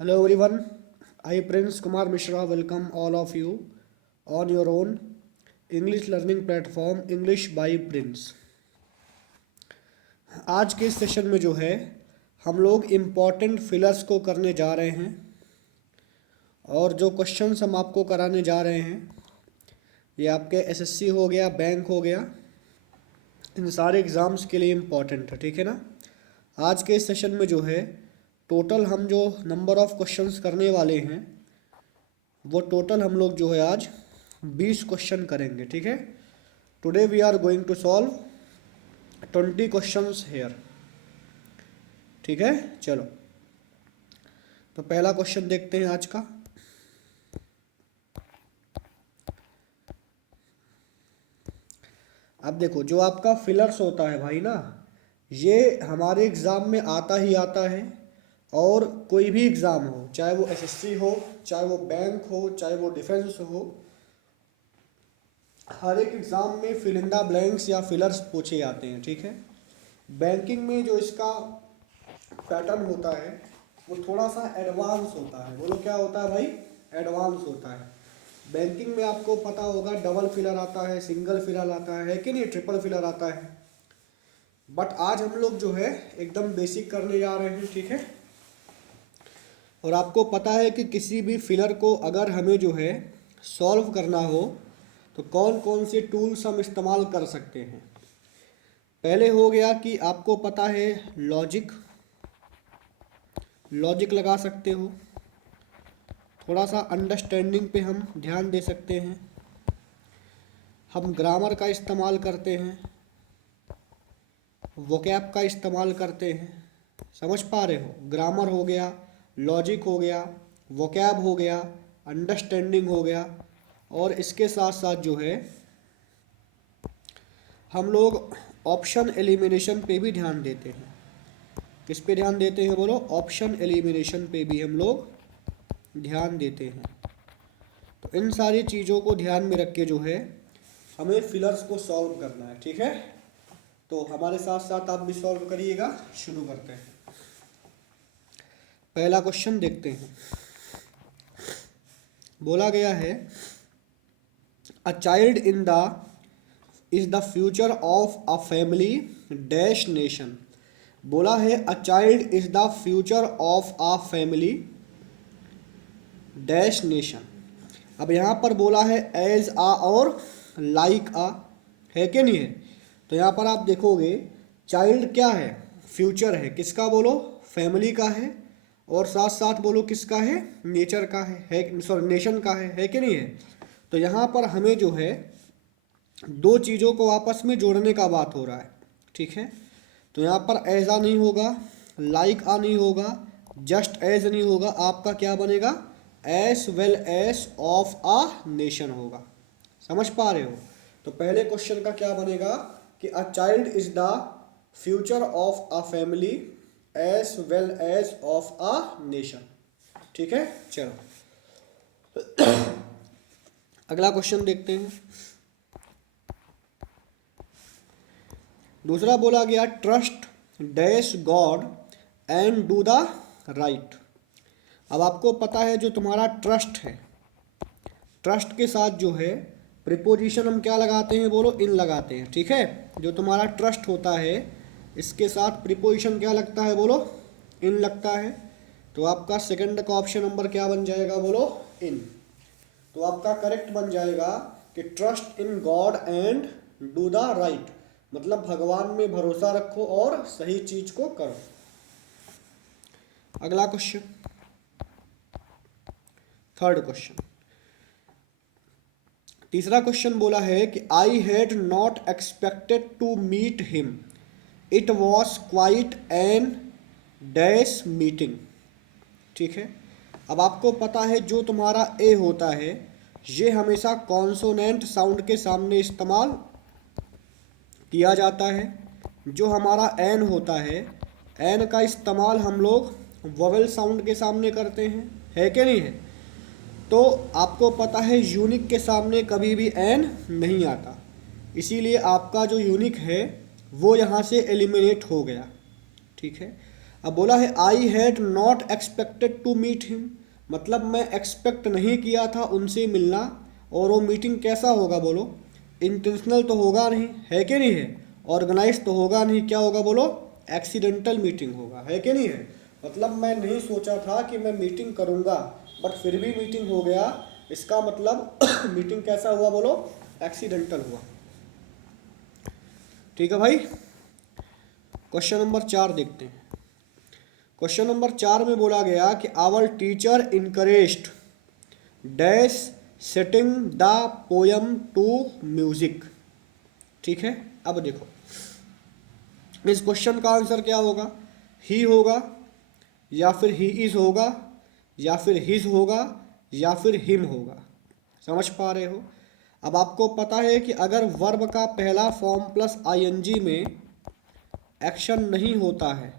Hello everyone, I Prince Kumar Mishra welcome all of you on your own English learning platform English by Prince। आज के इस session में जो है हम लोग इम्पॉर्टेंट फिलर्स को करने जा रहे हैं और जो क्वेश्चंस हम आपको कराने जा रहे हैं ये आपके एसएससी हो गया, बैंक हो गया, इन सारे एग्ज़ाम्स के लिए इम्पॉर्टेंट है, ठीक है ना। आज के इस सेशन में जो है टोटल हम जो नंबर ऑफ़ क्वेश्चंस करने वाले हैं वो टोटल हम लोग जो है आज 20 क्वेश्चन करेंगे, ठीक है। Today we are going to solve 20 questions here, ठीक है। चलो तो पहला क्वेश्चन देखते हैं आज का। अब देखो जो आपका फिलर्स होता है भाई ना, ये हमारे एग्ज़ाम में आता ही आता है और कोई भी एग्ज़ाम हो, चाहे वो एसएससी हो, चाहे वो बैंक हो, चाहे वो डिफेंस हो, हर एक एग्ज़ाम में फिल इन द ब्लैंक्स या फिलर्स पूछे जाते हैं, ठीक है। बैंकिंग में जो इसका पैटर्न होता है वो थोड़ा सा एडवांस होता है। बोलो क्या होता है भाई? एडवांस होता है। बैंकिंग में आपको पता होगा डबल फिलर आता है, सिंगल फिलर आता है कि नहीं, ट्रिपल फिलर आता है। बट आज हम लोग जो है एकदम बेसिक करने जा रहे हैं, ठीक है। और आपको पता है कि किसी भी फिलर को अगर हमें जो है सॉल्व करना हो तो कौन कौन से टूल्स हम इस्तेमाल कर सकते हैं। पहले हो गया कि आपको पता है लॉजिक लगा सकते हो, थोड़ा सा अंडरस्टैंडिंग पे हम ध्यान दे सकते हैं, हम ग्रामर का इस्तेमाल करते हैं, वोकैब का इस्तेमाल करते हैं। समझ पा रहे हो? ग्रामर हो गया, लॉजिक हो गया, वोकैब हो गया, अंडरस्टैंडिंग हो गया, और इसके साथ साथ जो है हम लोग ऑप्शन एलिमिनेशन पे भी ध्यान देते हैं। किस पे ध्यान देते हैं बोलो? ऑप्शन एलिमिनेशन पे भी हम लोग ध्यान देते हैं। तो इन सारी चीज़ों को ध्यान में रख के जो है हमें फिलर्स को सॉल्व करना है, ठीक है। तो हमारे साथ साथ आप भी सॉल्व करिएगा। शुरू करते हैं। पहला क्वेश्चन देखते हैं। बोला गया है a child in the is the future of a family dash nation. बोला है अ child is the future of a family dash nation. अब यहाँ पर बोला है एज आ और लाइक आ, है कि नहीं है? तो यहाँ पर आप देखोगे चाइल्ड क्या है? फ्यूचर है। किसका बोलो? फैमिली का है। और साथ साथ बोलो किसका है? नेचर का है सॉरी नेशन का है कि नहीं है? तो यहाँ पर हमें जो है दो चीज़ों को आपस में जोड़ने का बात हो रहा है, ठीक है। तो यहाँ पर एज आ नहीं होगा, लाइक आ नहीं होगा, जस्ट एज नहीं होगा, आपका क्या बनेगा? As well S of a nation होगा। समझ पा रहे हो? तो पहले क्वेश्चन का क्या बनेगा कि a child is the future of a family as well as of a nation, ठीक है। चलो अगला क्वेश्चन देखते हैं। दूसरा बोला गया trust dash God and do the right. अब आपको पता है जो तुम्हारा ट्रस्ट है, ट्रस्ट के साथ जो है प्रीपोजिशन हम क्या लगाते हैं बोलो? इन लगाते हैं, ठीक है। जो तुम्हारा ट्रस्ट होता है इसके साथ प्रीपोजिशन क्या लगता है बोलो? इन लगता है। तो आपका सेकंड का ऑप्शन नंबर क्या बन जाएगा बोलो? इन। तो आपका करेक्ट बन जाएगा कि trust in God and do the right, मतलब भगवान में भरोसा रखो और सही चीज को करो। अगला क्वेश्चन, थर्ड क्वेश्चन। तीसरा क्वेश्चन बोला है कि I had not expected to meet him, it was quite an dash meeting, ठीक है। अब आपको पता है जो तुम्हारा ए होता है ये हमेशा कॉन्सोनेंट साउंड के सामने इस्तेमाल किया जाता है। जो हमारा एन होता है, एन का इस्तेमाल हम लोग वोवेल साउंड के सामने करते हैं, है कि नहीं है? तो आपको पता है यूनिक के सामने कभी भी एन नहीं आता, इसीलिए आपका जो यूनिक है वो यहाँ से एलिमिनेट हो गया, ठीक है। अब बोला है I had not expected to meet him, मतलब मैं एक्सपेक्ट नहीं किया था उनसे मिलना। और वो मीटिंग कैसा होगा बोलो, इंटेंशनल तो होगा नहीं, है कि नहीं है, ऑर्गेनाइज तो होगा नहीं, क्या होगा बोलो, एक्सीडेंटल मीटिंग होगा, है कि नहीं है। मतलब मैं नहीं सोचा था कि मैं मीटिंग करूँगा बट फिर भी मीटिंग हो गया, इसका मतलब मीटिंग कैसा हुआ बोलो, एक्सीडेंटल हुआ। ठीक है भाई। क्वेश्चन नंबर 4 देखते हैं। क्वेश्चन नंबर 4 में बोला गया कि our teacher encouraged dash setting the poem to music. ठीक है, अब देखो इस क्वेश्चन का आंसर क्या होगा, ही होगा या फिर ही इज होगा या फिर हिज होगा या फिर हिम होगा। समझ पा रहे हो। अब आपको पता है कि अगर वर्ब का पहला फॉर्म प्लस आईएनजी में एक्शन नहीं होता है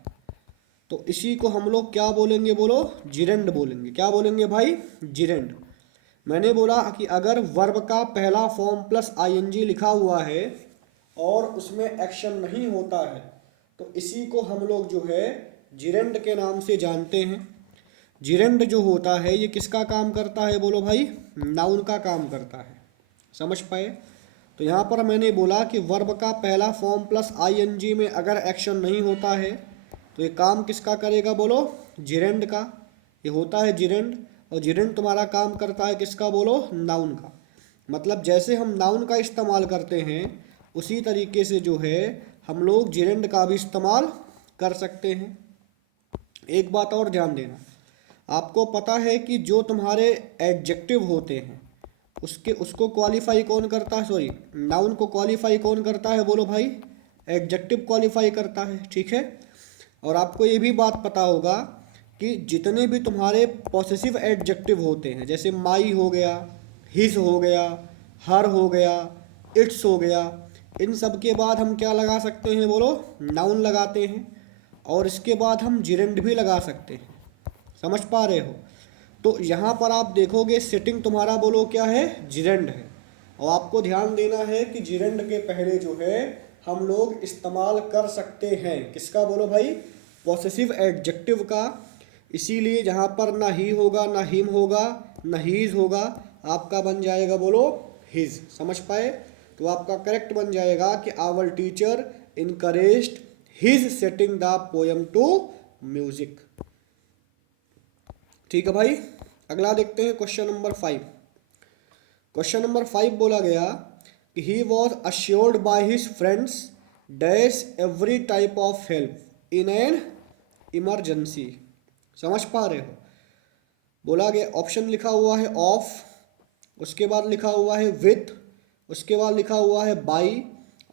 तो इसी को हम लोग क्या बोलेंगे बोलो, जिरेंड बोलेंगे। क्या बोलेंगे भाई, जिरेंड। मैंने बोला कि अगर वर्ब का पहला फॉर्म प्लस आईएनजी लिखा हुआ है और उसमें एक्शन नहीं होता है तो इसी को हम लोग जो है जिरेंड के नाम से जानते हैं। जिरेंड जो होता है ये किसका काम करता है बोलो भाई, नाउन का काम करता है। समझ पाए। तो यहाँ पर मैंने बोला कि वर्ब का पहला फॉर्म प्लस आईएनजी में अगर एक्शन नहीं होता है तो ये काम किसका करेगा बोलो, जिरेंड का। ये होता है जिरेंड, और जिरेंड तुम्हारा काम करता है किसका बोलो, नाउन का। मतलब जैसे हम नाउन का इस्तेमाल करते हैं उसी तरीके से जो है हम लोग जिरेंड का भी इस्तेमाल कर सकते हैं। एक बात और ध्यान देना, आपको पता है कि जो तुम्हारे एडजेक्टिव होते हैं उसको क्वालिफाई कौन करता है, सॉरी नाउन को क्वालिफाई कौन करता है बोलो भाई, एडजेक्टिव क्वालिफाई करता है। ठीक है। और आपको ये भी बात पता होगा कि जितने भी तुम्हारे पॉसेसिव एडजेक्टिव होते हैं, जैसे माई हो गया, हिज हो गया, हर हो गया, इट्स हो गया, इन सब के बाद हम क्या लगा सकते हैं बोलो, नाउन लगाते हैं। और इसके बाद हम जिरेंड भी लगा सकते हैं। समझ पा रहे हो। तो यहाँ पर आप देखोगे सेटिंग तुम्हारा बोलो क्या है, जिरेंड है। और आपको ध्यान देना है कि जिरेंड के पहले जो है हम लोग इस्तेमाल कर सकते हैं किसका बोलो भाई, पॉसेसिव एडजेक्टिव का। इसीलिए जहाँ पर ना ही होगा, ना हिम होगा, ना हीज होगा, आपका बन जाएगा बोलो हिज। समझ पाए। तो आपका करेक्ट बन जाएगा कि our teacher encouraged his setting the poem to music. ठीक है भाई। अगला देखते हैं क्वेश्चन नंबर 5। क्वेश्चन नंबर 5 बोला गया कि he was assured by his friends dash every type of help in an emergency. समझ पा रहे हो। बोला गया ऑप्शन लिखा हुआ है ऑफ, उसके बाद लिखा हुआ है विथ, उसके बाद लिखा हुआ है बाई,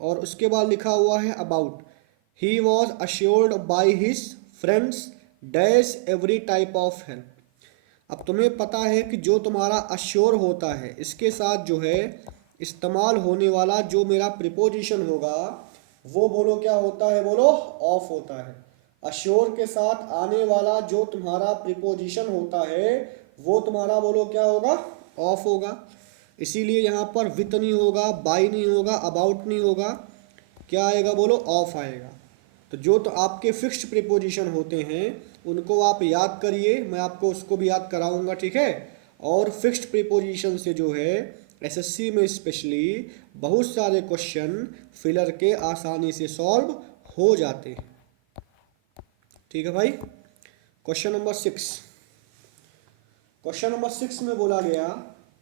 और उसके बाद लिखा हुआ है about. He was assured by his friends dash every type of help. अब तुम्हें पता है कि जो तुम्हारा अश्योर होता है इसके साथ जो है इस्तेमाल होने वाला जो मेरा प्रिपोजिशन होगा वो बोलो क्या होता है बोलो, ऑफ होता है। अश्योर के साथ आने वाला जो तुम्हारा प्रिपोजिशन होता है वो तुम्हारा बोलो क्या होगा, ऑफ होगा। इसीलिए यहाँ पर विथ नहीं होगा, बाई नहीं होगा, अबाउट नहीं होगा, क्या आएगा बोलो, ऑफ आएगा। तो जो तो आपके फिक्स्ड प्रीपोजिशन होते हैं उनको आप याद करिए, मैं आपको उसको भी याद कराऊंगा। ठीक है। और फिक्स्ड प्रीपोजिशन से जो है एसएससी में स्पेशली बहुत सारे क्वेश्चन फिलर के आसानी से सॉल्व हो जाते हैं। ठीक है भाई। Question number 6। क्वेश्चन नंबर 6 में बोला गया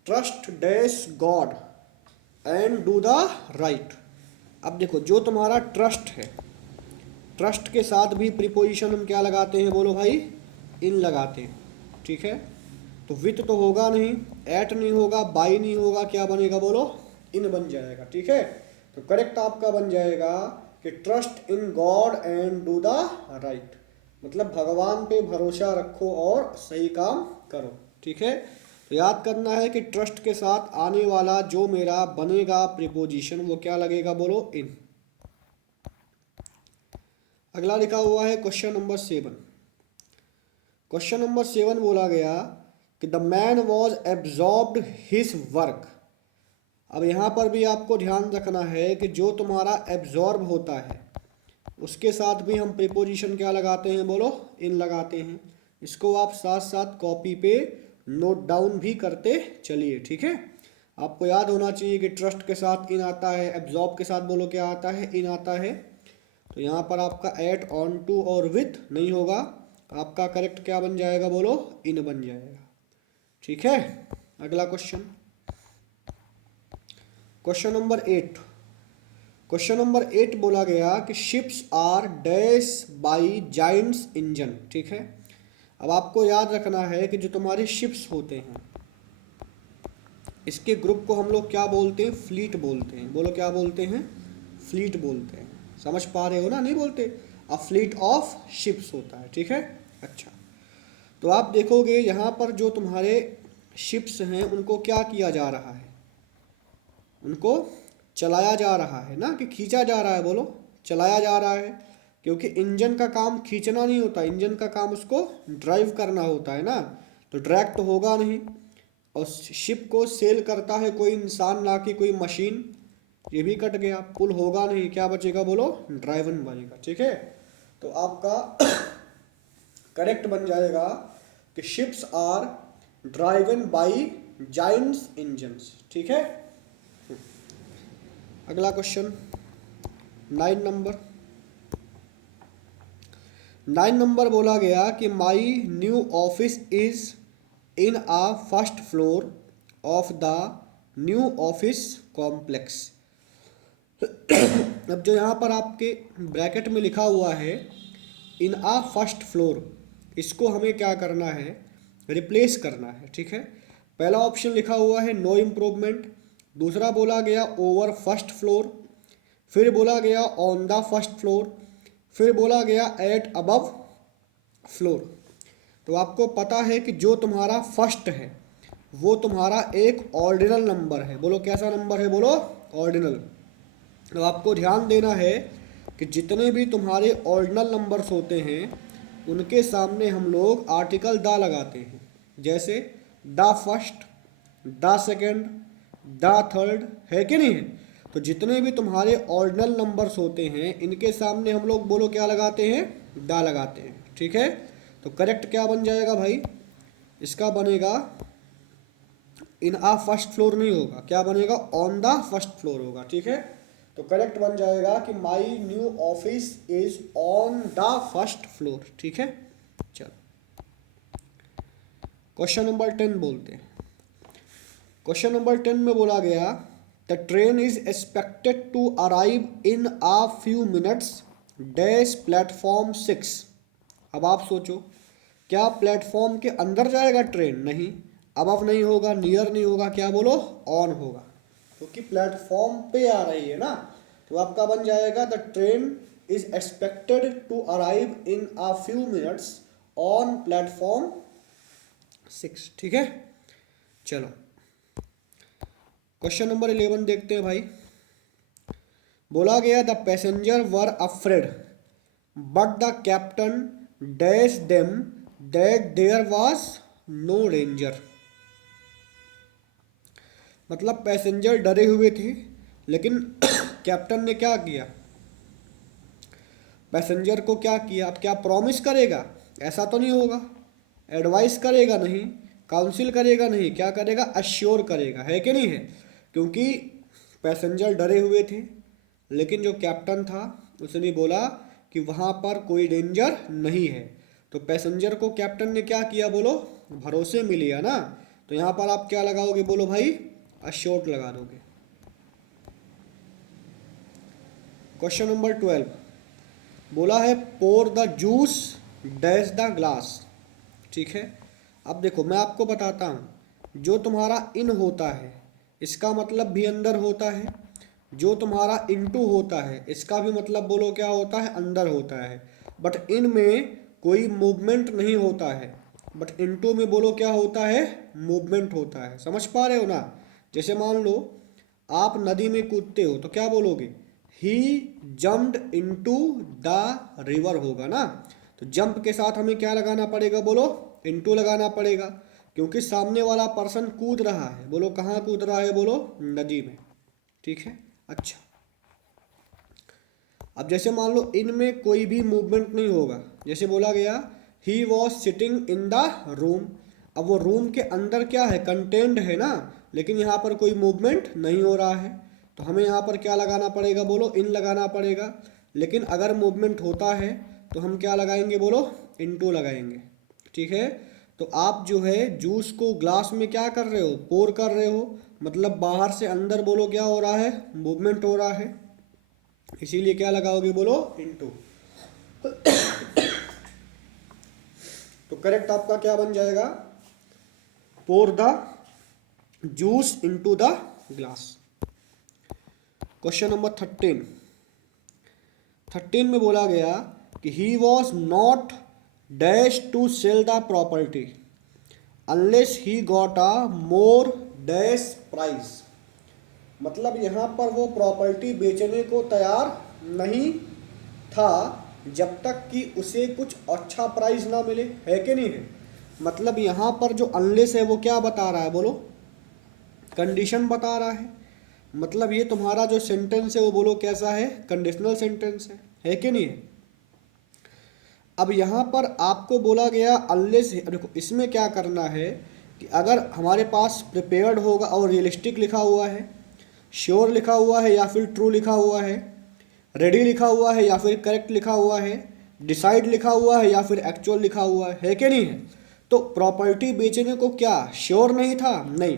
trust dash God and do the right. अब देखो जो तुम्हारा ट्रस्ट है, ट्रस्ट के साथ भी प्रीपोजिशन हम क्या लगाते हैं बोलो भाई, इन लगाते हैं। ठीक है। तो विथ तो होगा नहीं, एट नहीं होगा, बाई नहीं होगा, क्या बनेगा बोलो, इन बन जाएगा। ठीक है। तो करेक्ट आपका बन जाएगा कि trust in God and do the right, मतलब भगवान पे भरोसा रखो और सही काम करो। ठीक है। तो याद करना है कि ट्रस्ट के साथ आने वाला जो मेरा बनेगा प्रीपोजिशन वो क्या लगेगा बोलो, इन। अगला लिखा हुआ है क्वेश्चन नंबर 7। क्वेश्चन नंबर 7 बोला गया कि the man was absorbed his work. अब यहाँ पर भी आपको ध्यान रखना है कि जो तुम्हारा एब्जॉर्ब होता है उसके साथ भी हम प्रीपोजिशन क्या लगाते हैं बोलो, इन लगाते हैं। इसको आप साथ साथ कॉपी पे नोट डाउन भी करते चलिए, ठीक है। आपको याद होना चाहिए कि ट्रस्ट के साथ इन आता है, एब्जॉर्ब के साथ बोलो क्या आता है, इन आता है। तो यहाँ पर आपका एट, ऑन टू और विथ नहीं होगा, आपका करेक्ट क्या बन जाएगा बोलो, इन बन जाएगा, ठीक है। अगला question, question number 8। Question number 8 बोला गया कि ships are dash by giants engine, ठीक है। अब आपको याद रखना है कि जो तुम्हारे शिप्स होते हैं, इसके ग्रुप को हम लोग क्या बोलते हैं, फ्लीट बोलते हैं। बोलो क्या बोलते हैं, फ्लीट बोलते हैं। समझ पा रहे हो ना, नहीं बोलते, अ फ्लीट ऑफ शिप्स होता है, ठीक है। अच्छा, तो आप देखोगे यहाँ पर जो तुम्हारे शिप्स हैं उनको क्या किया जा रहा है, उनको चलाया जा रहा है ना, कि खींचा जा रहा है, बोलो चलाया जा रहा है। क्योंकि इंजन का काम खींचना नहीं होता, इंजन का काम उसको ड्राइव करना होता है ना, तो ड्रैग तो होगा नहीं। और शिप को सेल करता है कोई इंसान, ना कि कोई मशीन। ये भी कट गया, पुल होगा नहीं, क्या बचेगा बोलो, ड्राइवन बनेगा, ठीक है। तो आपका करेक्ट बन जाएगा कि ships are driven by giants engines, ठीक है। अगला क्वेश्चन 9 नंबर। 9 नंबर बोला गया कि my new office is in a first floor of the new office complex. अब जो यहाँ पर आपके ब्रैकेट में लिखा हुआ है इन आ फर्स्ट फ्लोर, इसको हमें क्या करना है, रिप्लेस करना है, ठीक है। पहला ऑप्शन लिखा हुआ है नो इम्प्रूवमेंट, दूसरा बोला गया ओवर फर्स्ट फ्लोर, फिर बोला गया ऑन द फर्स्ट फ्लोर, फिर बोला गया एट अबव फ्लोर। तो आपको पता है कि जो तुम्हारा फर्स्ट है वो तुम्हारा एक ऑर्डिनल नंबर है। बोलो कैसा नंबर है बोलो, ऑर्डिनल। तो आपको ध्यान देना है कि जितने भी तुम्हारे ऑर्डिनल नंबर्स होते हैं उनके सामने हम लोग आर्टिकल द लगाते हैं। जैसे the first, the second, the third, है कि नहीं है। तो जितने भी तुम्हारे ऑर्डिनल नंबर्स होते हैं इनके सामने हम लोग बोलो क्या लगाते हैं, द लगाते हैं, ठीक है। तो करेक्ट क्या बन जाएगा भाई, इसका बनेगा इन आ फर्स्ट फ्लोर नहीं होगा, क्या बनेगा, ऑन द फर्स्ट फ्लोर होगा, ठीक है। तो करेक्ट बन जाएगा कि my new office is on the first floor, ठीक है। चलो क्वेश्चन नंबर 10 बोलते हैं। क्वेश्चन नंबर 10 में बोला गया the train is expected to arrive in a few minutes dash platform 6। अब आप सोचो, क्या प्लेटफॉर्म के अंदर जाएगा ट्रेन, नहीं, अबव नहीं होगा, नियर नहीं होगा, क्या बोलो, ऑन होगा, क्योंकि प्लेटफॉर्म पे आ रही है ना। तो आपका बन जाएगा the train is expected to arrive in a few minutes on platform 6, ठीक है। चलो क्वेश्चन नंबर 11 देखते हैं भाई। बोला गया the passenger were afraid but the captain dash them that there was no danger. मतलब पैसेंजर डरे हुए थे, लेकिन कैप्टन ने क्या किया, पैसेंजर को क्या किया, अब क्या प्रॉमिस करेगा, ऐसा तो नहीं होगा, एडवाइस करेगा नहीं, काउंसिल करेगा नहीं, क्या करेगा, अश्योर करेगा, है कि नहीं है। क्योंकि पैसेंजर डरे हुए थे, लेकिन जो कैप्टन था उसने बोला कि वहाँ पर कोई डेंजर नहीं है। तो पैसेंजर को कैप्टन ने क्या किया बोलो, भरोसे में लिया ना। तो यहाँ पर आप क्या लगाओगे बोलो भाई, अश्योर्ड लगा दोगे। क्वेश्चन नंबर 12 बोला है pour the juice dash the glass, ठीक है। अब देखो मैं आपको बताता हूँ, जो तुम्हारा इन होता है इसका मतलब भी अंदर होता है, जो तुम्हारा इनटू होता है इसका भी मतलब बोलो क्या होता है, अंदर होता है। बट इन में कोई मूवमेंट नहीं होता है, बट इनटू में बोलो क्या होता है, मूवमेंट होता है। समझ पा रहे हो ना। जैसे मान लो आप नदी में कूदते हो तो क्या बोलोगे, ही जम्प्ड इनटू द रिवर होगा ना। तो जंप के साथ हमें क्या लगाना पड़ेगा बोलो, इनटू लगाना पड़ेगा, क्योंकि सामने वाला पर्सन कूद रहा है। बोलो कहाँ कूद रहा है बोलो, नदी में, ठीक है। अच्छा अब जैसे मान लो इनमें कोई भी मूवमेंट नहीं होगा, जैसे बोला गया he was sitting in the room. अब वो रूम के अंदर क्या है, कंटेंड है ना, लेकिन यहाँ पर कोई मूवमेंट नहीं हो रहा है, तो हमें यहाँ पर क्या लगाना पड़ेगा, बोलो इन लगाना पड़ेगा। लेकिन अगर मूवमेंट होता है तो हम क्या लगाएंगे, बोलो इनटू लगाएंगे। ठीक है, तो आप जो है जूस को ग्लास में क्या कर रहे हो, पोर कर रहे हो, मतलब बाहर से अंदर बोलो क्या हो रहा है, मूवमेंट हो रहा है, इसीलिए क्या लगाओगे, बोलो इनटू। तो करेक्ट आपका क्या बन जाएगा, pour the juice into the glass. Question number 13 में बोला गया कि he was not dash to sell the property unless he got a more dash price. मतलब यहाँ पर वो प्रॉपर्टी बेचने को तैयार नहीं था जब तक कि उसे कुछ अच्छा प्राइस ना मिले, है कि नहीं है। मतलब यहाँ पर जो अनलेस है वो क्या बता रहा है, बोलो कंडीशन बता रहा है। मतलब ये तुम्हारा जो सेंटेंस है वो बोलो कैसा है, कंडीशनल सेंटेंस है कि नहीं है। अब यहाँ पर आपको बोला गया अनलेस, देखो इसमें क्या करना है कि अगर हमारे पास प्रिपेयर्ड होगा और रियलिस्टिक लिखा हुआ है, श्योर लिखा हुआ है या फिर ट्रू लिखा हुआ है, रेडी लिखा हुआ है या फिर करेक्ट लिखा हुआ है, डिसाइड लिखा हुआ है या फिर एक्चुअल लिखा हुआ है कि नहीं है। तो प्रॉपर्टी बेचने को क्या श्योर नहीं था, नहीं,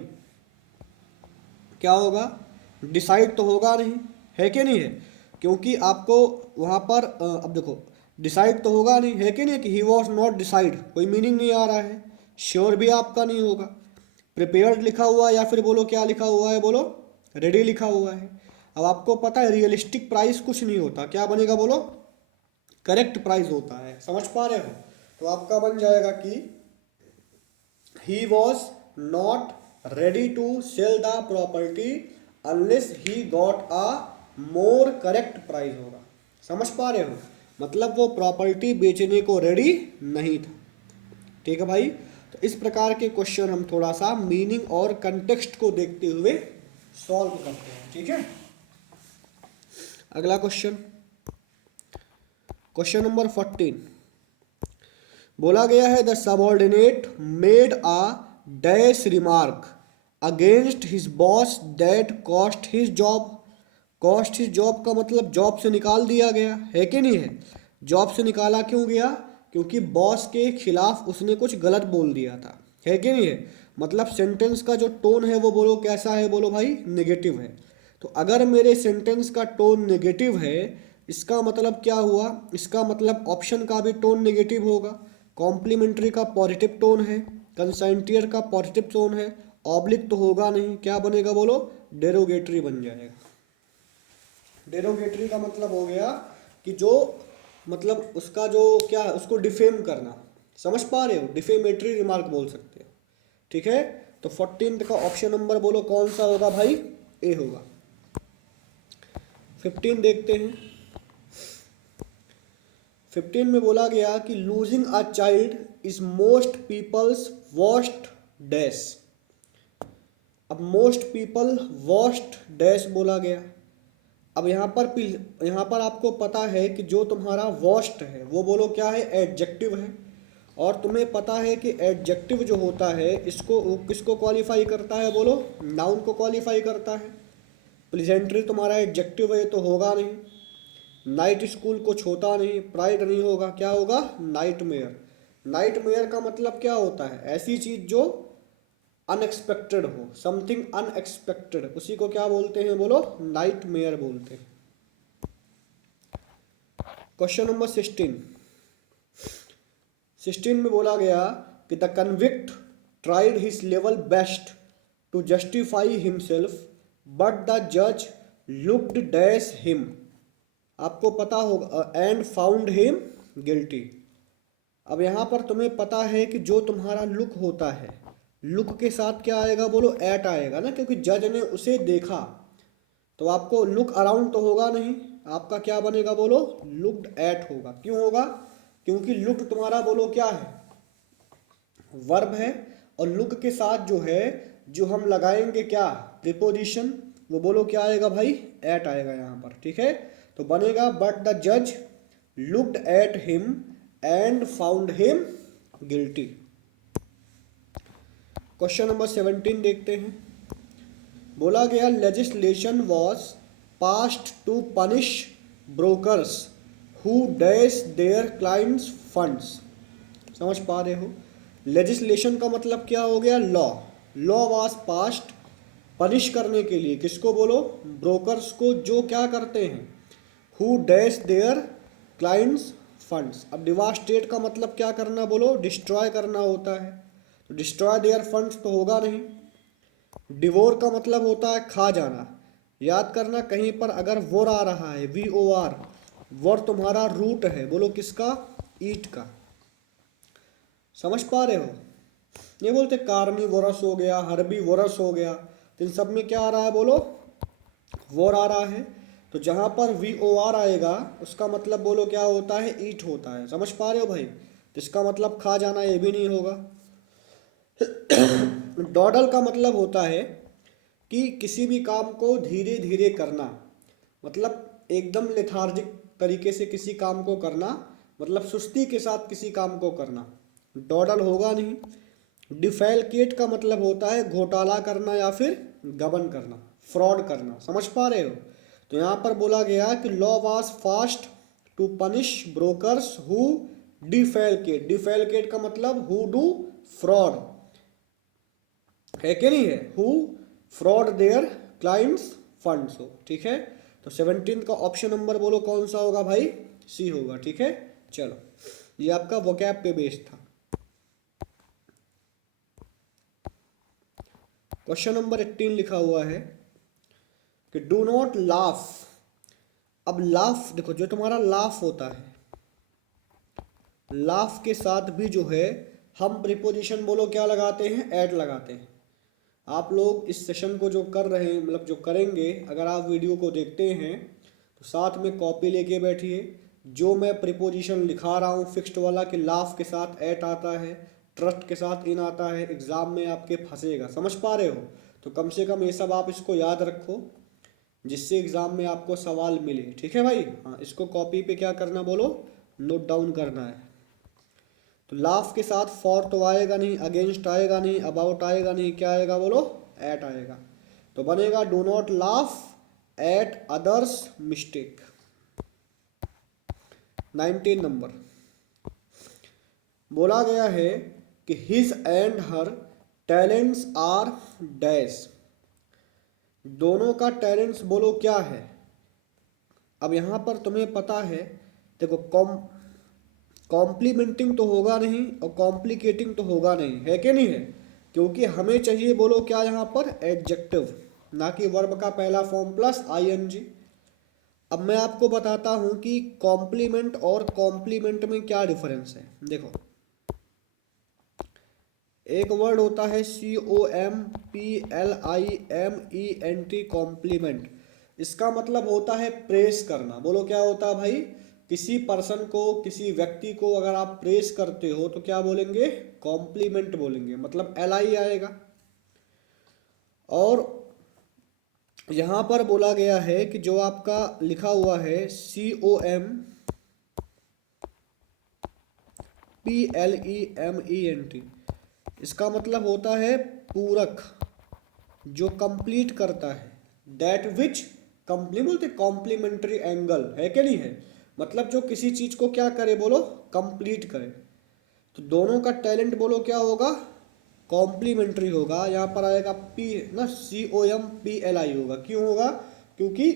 क्या होगा, डिसाइड तो होगा नहीं, है कि नहीं है, क्योंकि आपको वहाँ पर अब देखो डिसाइड तो होगा नहीं, है कि नहीं, कि ही वॉज नॉट डिसाइड, कोई मीनिंग नहीं आ रहा है, श्योर भी आपका नहीं होगा, प्रिपेयर्ड लिखा हुआ है या फिर बोलो क्या लिखा हुआ है, बोलो रेडी लिखा हुआ है। अब आपको पता है रियलिस्टिक प्राइस कुछ नहीं होता, क्या बनेगा, बोलो करेक्ट प्राइस होता है, समझ पा रहे हो। तो आपका बन जाएगा कि he was not ready to sell the property unless he got a more correct price होगा, समझ पा रहे हो। मतलब वो प्रॉपर्टी बेचने को रेडी नहीं था। ठीक है भाई, तो इस प्रकार के क्वेश्चन हम थोड़ा सा मीनिंग और कंटेक्स्ट को देखते हुए सॉल्व करते हैं। ठीक है, अगला क्वेश्चन, क्वेश्चन नंबर 14 बोला गया है the subordinate made a dash remark against his boss that cost his job. Cost his job का मतलब जॉब से निकाल दिया गया, है कि नहीं है। जॉब से निकाला क्यों गया, क्योंकि बॉस के खिलाफ उसने कुछ गलत बोल दिया था, है कि नहीं है। मतलब सेंटेंस का जो टोन है वो बोलो कैसा है, बोलो भाई नेगेटिव है। तो अगर मेरे सेंटेंस का टोन नेगेटिव है, इसका मतलब क्या हुआ, इसका मतलब ऑप्शन का भी टोन नेगेटिव होगा, कॉम्प्लीमेंट्री का पॉजिटिव टोन है, कंसाइंटियर का पॉजिटिव टोन है, ऑब्लिक तो होगा नहीं, क्या बनेगा, बोलो डेरोगेटरी बन जाएगा। डेरोगेटरी का मतलब हो गया कि जो मतलब उसका जो क्या है उसको डिफेम करना, समझ पा रहे हो, डिफेमेटरी रिमार्क बोल सकते हो। ठीक है, तो 14 का ऑप्शन नंबर बोलो कौन सा होगा भाई, ए होगा। 15 देखते हैं। 15 में बोला गया कि losing a child is most people's worst dash. अब मोस्ट पीपल वर्स्ट डैश बोला गया। अब यहाँ पर आपको पता है कि जो तुम्हारा वर्स्ट है वो बोलो क्या है, एडजेक्टिव है। और तुम्हें पता है कि एडजेक्टिव जो होता है इसको किसको क्वालिफाई करता है, बोलो नाउन को क्वालिफाई करता है। प्लेजेंट्री तुम्हारा एडजेक्टिव है तो होगा नहीं, नाइट स्कूल कुछ होता नहीं, प्राइड नहीं होगा, क्या होगा, नाइटमेयर। नाइटमेयर का मतलब क्या होता है, ऐसी चीज जो अनएक्सपेक्टेड हो, समथिंग अनएक्सपेक्टेड, उसी को क्या बोलते हैं, बोलो नाइटमेयर बोलते हैं। क्वेश्चन नंबर 16 में बोला गया कि the convict tried his level best to justify himself but the जज लुक्ड डैश हिम। आपको पता होगा एंड फाउंड हिम गिल्टी। अब यहाँ पर तुम्हें पता है कि जो तुम्हारा लुक होता है, लुक के साथ क्या आएगा, बोलो एट आएगा ना, क्योंकि जज ने उसे देखा। तो आपको लुक अराउंड तो होगा नहीं, आपका क्या बनेगा, बोलो लुक्ड एट होगा। क्यों होगा, क्योंकि लुक तुम्हारा बोलो क्या है, वर्ब है, और लुक के साथ जो है जो हम लगाएंगे क्या प्रीपोजिशन, वो बोलो क्या आएगा भाई, एट आएगा यहाँ पर। ठीक है, तो बनेगा बट द जज looked at him and found him guilty. Question number 17 देखते हैं। बोला गया legislation was passed to punish brokers who dash their clients funds. समझ पा रहे हो? लेजिस्लेशन का मतलब क्या हो गया? Law. Law was passed punish करने के लिए, किसको बोलो? ब्रोकर्स को, जो क्या करते हैं? Who dash their clients funds. अब डिवास्टेट का मतलब क्या करना बोलो? डिस्ट्रॉय करना होता है। तो डिस्ट्रॉय देयर फंड्स तो होगा नहीं। डिवोर का मतलब होता है खा जाना। याद करना, कहीं पर अगर वोर आ रहा है, VOR, वोर तुम्हारा रूट है, बोलो किसका? ईट का। समझ पा रहे हो? ये बोलते कार्निवोरस हो गया, हर्बीवोरस हो गया, तो इन सब में क्या आ रहा है बोलो? वोर आ रहा है। तो जहां पर VOR आएगा उसका मतलब बोलो क्या होता है? ईट होता है। समझ पा रहे हो भाई? तो इसका मतलब खा जाना ये भी नहीं होगा। डॉडल का मतलब होता है कि किसी भी काम को धीरे धीरे करना, मतलब एकदम लेथार्जिक तरीके से किसी काम को करना, मतलब सुस्ती के साथ किसी काम को करना, डॉडल होगा नहीं। डिफेलकेट का मतलब होता है घोटाला करना या फिर गबन करना, फ्रॉड करना। समझ पा रहे हो? तो यहाँ पर बोला गया कि law was fast to punish brokers who defalcate. Defalcate का मतलब हु डू फ्रॉड, है कि नहीं है? Who fraud their clients funds हो। ठीक है, तो 17 का ऑप्शन नंबर बोलो कौन सा होगा भाई? C होगा। ठीक है, चलो ये आपका वोकैब पे बेस्ड था। क्वेश्चन नंबर 18 लिखा हुआ है कि डू नॉट लाफ। अब लाफ देखो, जो तुम्हारा लाफ होता है, लाफ के साथ भी जो है हम प्रीपोजिशन बोलो क्या लगाते हैं? एट लगाते हैं। आप लोग इस सेशन को जो कर रहे हैं, मतलब जो करेंगे, अगर आप वीडियो को देखते हैं तो साथ में कॉपी लेके बैठिए। जो मैं प्रीपोजिशन लिखा रहा हूँ फिक्स्ड वाला कि लाफ के साथ एट आता है, ट्रस्ट के साथ इन आता है, एग्जाम में आपके फंसेगा। समझ पा रहे हो? तो कम से कम ये सब आप इसको याद रखो, जिससे एग्जाम में आपको सवाल मिले। ठीक है भाई? हाँ, इसको कॉपी पे क्या करना बोलो? नोट डाउन करना है। तो लाफ के साथ फॉर तो आएगा नहीं, अगेंस्ट आएगा नहीं, अबाउट आएगा नहीं, क्या आएगा बोलो? एट आएगा। तो बनेगा do not laugh at others mistake. 19 number बोला गया है कि his and her talents are dash. दोनों का टैलेंट्स बोलो क्या है? अब यहां पर तुम्हें पता है, देखो कॉम्प्लीमेंटिंग तो होगा नहीं और कॉम्प्लिकेटिंग तो होगा नहीं, है कि नहीं है? क्योंकि हमें चाहिए बोलो क्या यहाँ पर? एडजेक्टिव, ना कि वर्ब का पहला फॉर्म प्लस ING। अब मैं आपको बताता हूँ कि कॉम्प्लीमेंट और कॉम्प्लीमेंट में क्या डिफरेंस है। देखो, एक वर्ड होता है COMPLIMENT, कॉम्प्लीमेंट। इसका मतलब होता है प्रेस करना। बोलो क्या होता है भाई? किसी पर्सन को, किसी व्यक्ति को अगर आप प्रेस करते हो तो क्या बोलेंगे? कॉम्प्लीमेंट बोलेंगे, मतलब LI आएगा। और यहां पर बोला गया है कि जो आपका लिखा हुआ है COMPLEMENT, इसका मतलब होता है पूरक, जो कंप्लीट करता है। दैट विच कंप्लीट बोलते कॉम्प्लीमेंट्री एंगल, है कि नहीं है? मतलब जो किसी चीज को क्या करे बोलो? कंप्लीट करे। तो दोनों का टैलेंट बोलो क्या होगा? कॉम्प्लीमेंट्री होगा। यहाँ पर आएगा P ना, COMPLI होगा। क्यों होगा? क्योंकि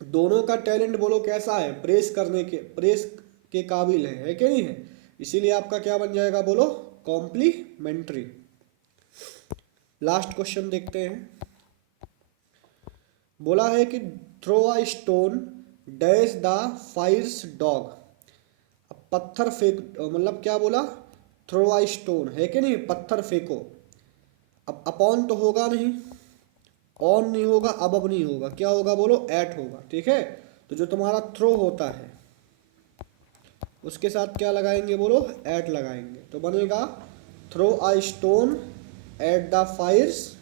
दोनों का टैलेंट बोलो कैसा है? प्रेस करने के, प्रेस के काबिल है कि नहीं है? इसीलिए आपका क्या बन जाएगा बोलो? कॉम्प्लीमेंट्री। लास्ट क्वेश्चन देखते हैं। बोला है कि throw a stone dash the fires dog. अब पत्थर फेंक, मतलब क्या बोला? थ्रो अ स्टोन, है कि नहीं? पत्थर फेंको। अब अपॉन तो होगा नहीं, ऑन नहीं होगा, अब नहीं होगा, क्या होगा बोलो? एट होगा। ठीक है, तो जो तुम्हारा थ्रो होता है उसके साथ क्या लगाएंगे बोलो? एट लगाएंगे। तो बनेगा throw a stone at the fires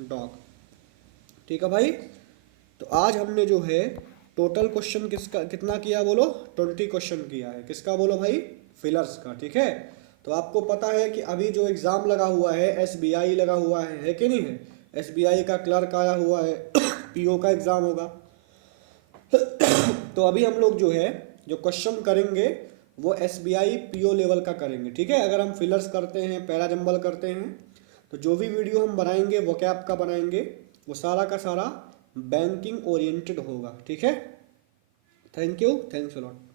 dog. ठीक है भाई? तो आज हमने जो है टोटल क्वेश्चन किसका कितना किया बोलो, 20 क्वेश्चन किया है। किसका बोलो भाई, फिलर्स का। ठीक है, तो आपको पता है कि अभी जो एग्ज़ाम लगा हुआ है एसबीआई लगा हुआ है कि नहीं है, एसबीआई का क्लर्क आया हुआ है पीओ का एग्ज़ाम होगा। तो अभी हम लोग जो है जो क्वेश्चन करेंगे वो एसबीआई पीओ लेवल का करेंगे। ठीक है, अगर हम फिलर्स करते हैं, पैरा जंबल करते हैं, तो जो भी वीडियो हम बनाएंगे वो कैप का बनाएंगे, वो सारा का सारा बैंकिंग ओरिएंटेड होगा। ठीक है, thank you, thanks a lot.